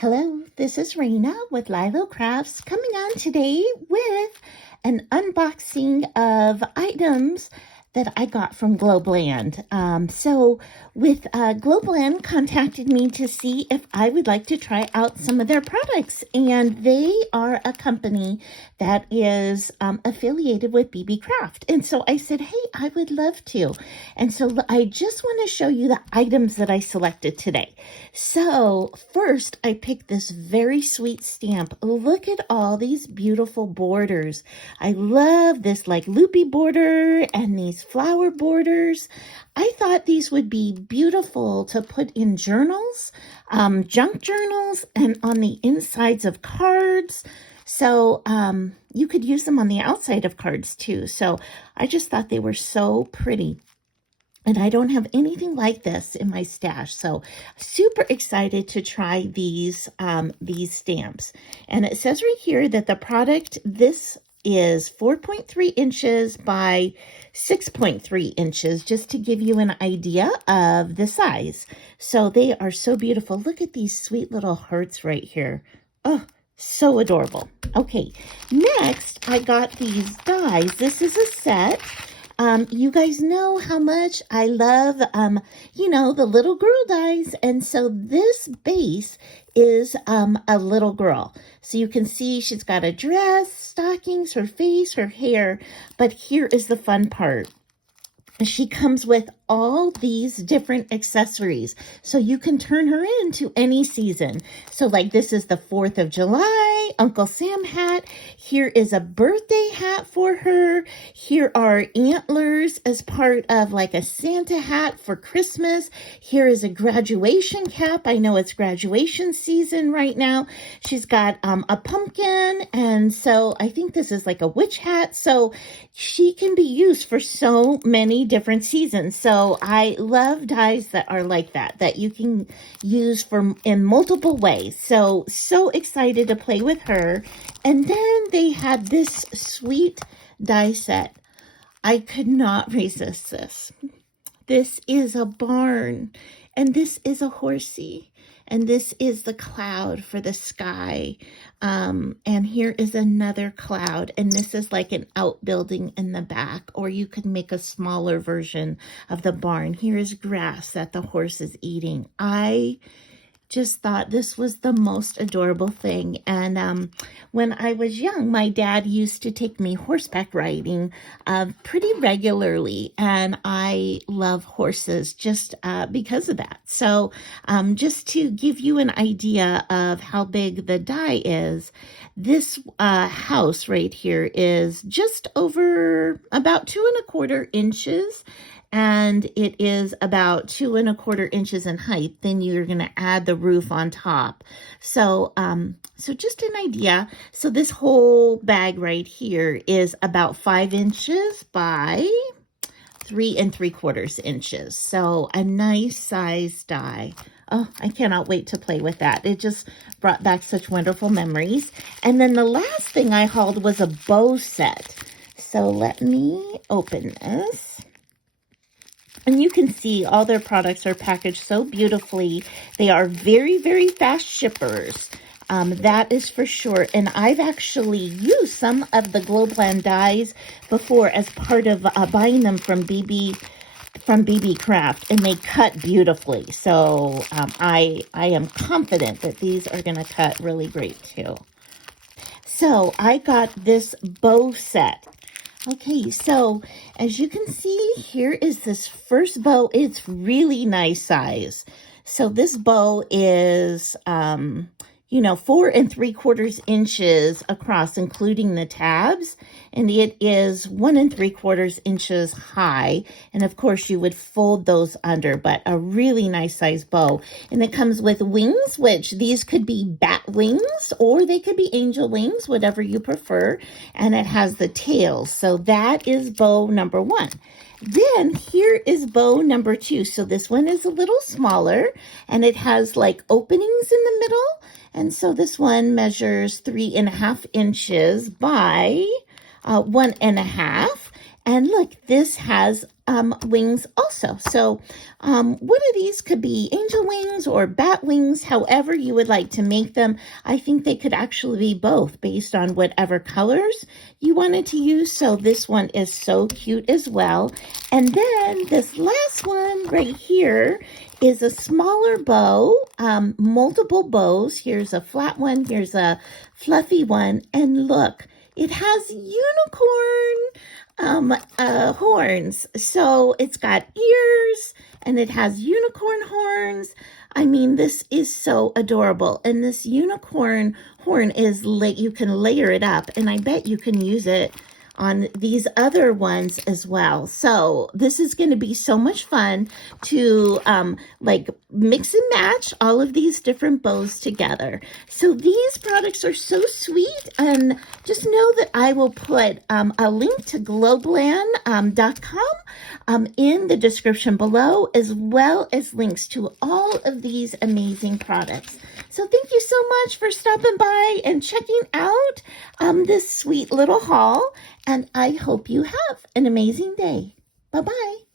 Hello, this is Raina with LYLO Crafts coming on today with an unboxing of items that I got from Globland. Globland contacted me to see if I would like to try out some of their products, and they are a company that is affiliated with BB Craft. And so I said, hey, I would love to. And so I just want to show you the items that I selected today. So first, I picked this very sweet stamp. Look at all these beautiful borders. I love this like loopy border and these flower borders. I thought these would be beautiful to put in journals, junk journals, and on the insides of cards. So you could use them on the outside of cards too. So I just thought they were so pretty. And I don't have anything like this in my stash. So super excited to try these stamps. And it says right here that the product, this is 4.3 inches by 6.3 inches, just to give you an idea of the size. So they are so beautiful. Look at these sweet little hearts right here. Oh, so adorable. Okay, next I got these dies. This is a set. You guys know how much I love, the little girl dies. And so this base is a little girl. So you can see she's got a dress, stockings, her face, her hair. But here is the fun part. She comes with all these different accessories, so you can turn her into any season. So like this is the 4th of July, Uncle Sam hat. Here is a birthday hat for her. Here are antlers as part of like a Santa hat for Christmas. Here is a graduation cap. I know it's graduation season right now. She's got a pumpkin, and so I think this is like a witch hat. So she can be used for so many different seasons. So I love dies that are like that you can use in multiple ways. So excited to play with her. And then they had this sweet die set. I could not resist this. This is a barn, and this is a horsey, and this is the cloud for the sky. And here is another cloud, and this is like an outbuilding in the back, or you could make a smaller version of the barn. Here is grass that the horse is eating. I just thought this was the most adorable thing. And when I was young, my dad used to take me horseback riding pretty regularly, and I love horses just because of that. So just to give you an idea of how big the die is, this house right here is just over about 2¼ inches, and it is about 2¼ inches in height. Then you're going to add the roof on top. So just an idea. So this whole bag right here is about 5 inches by 3¾ inches. So a nice size die. Oh, I cannot wait to play with that. It just brought back such wonderful memories. And then the last thing I hauled was a bow set. So let me open this. And you can see all their products are packaged so beautifully. They are very, very fast shippers. That is for sure. And I've actually used some of the Globland dies before as part of buying them from BB Craft, and they cut beautifully. So I am confident that these are going to cut really great too. So I got this bow set. Okay, so as you can see, here is this first bow. It's really nice size. So this bow is, 4¾ inches across, including the tabs, and it is 1¾ inches high. And of course, you would fold those under, but a really nice size bow. And it comes with wings, which these could be bat wings or they could be angel wings, whatever you prefer. And it has the tails. So that is bow number 1. Then here is bow number 2. So this one is a little smaller, and it has like openings in the middle. And so this one measures 3½ inches by 1½. And look, this has wings also. So one of these could be angel wings or bat wings, however you would like to make them. I think they could actually be both based on whatever colors you wanted to use. So this one is so cute as well. And then this last one right here is a smaller bow, multiple bows. Here's a flat one, here's a fluffy one, and look, it has unicorn horns. So it's got ears and it has unicorn horns. I mean, this is so adorable. And this unicorn horn is you can layer it up, and I bet you can use it on these other ones as well. So this is going to be so much fun to like mix and match all of these different bows together. So these products are so sweet, and just know that I will put a link to globland.com in the description below, as well as links to all of these amazing products. So thank you so much for stopping by and checking out this sweet little haul, and I hope you have an amazing day. Bye-bye.